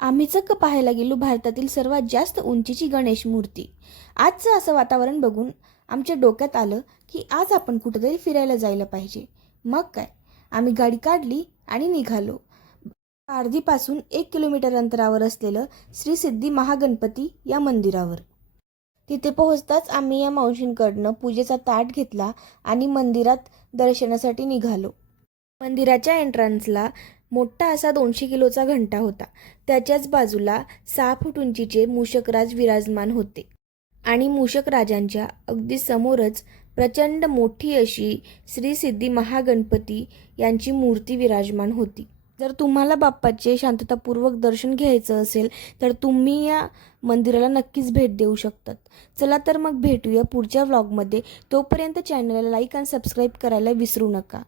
आम्ही चक्क पाहायला गेलो भारतातील सर्वात जास्त उंचीची गणेश मूर्ती. आजचं असं वातावरण बघून आमच्या डोक्यात आलं की आज आपण कुठेतरी फिरायला जायला पाहिजे. मग काय? आम्ही गाडी काढली आणि निघालो. पारधीपासून एक किलोमीटर अंतरावर असलेलं श्री सिद्धी महागणपती या मंदिरावर. तिथे पोहोचताच आम्ही या मावशींकडनं पूजेचा ताट घेतला आणि मंदिरात दर्शनासाठी निघालो. मंदिराच्या एंट्रन्सला मोठा असा दोनशे किलोचा घंटा होता. त्याच्याच बाजूला सहा फूट उंचीचे मूषकराज विराजमान होते. आणि मूषकराजांच्या अगदी समोरच प्रचंड मोठी अशी श्री सिद्धी महागणपती यांची मूर्ती विराजमान होती. जर तुम्हाला बाप्पाचे शांततापूर्वक दर्शन घ्यायचं असेल तर तुम्ही या मंदिराला नक्कीच भेट देऊ शकतात. चला तर मग भेटूया पुढच्या व्लॉगमध्ये तोपर्यंत चॅनलला लाईक आणि सबस्क्राईब करायला विसरू नका.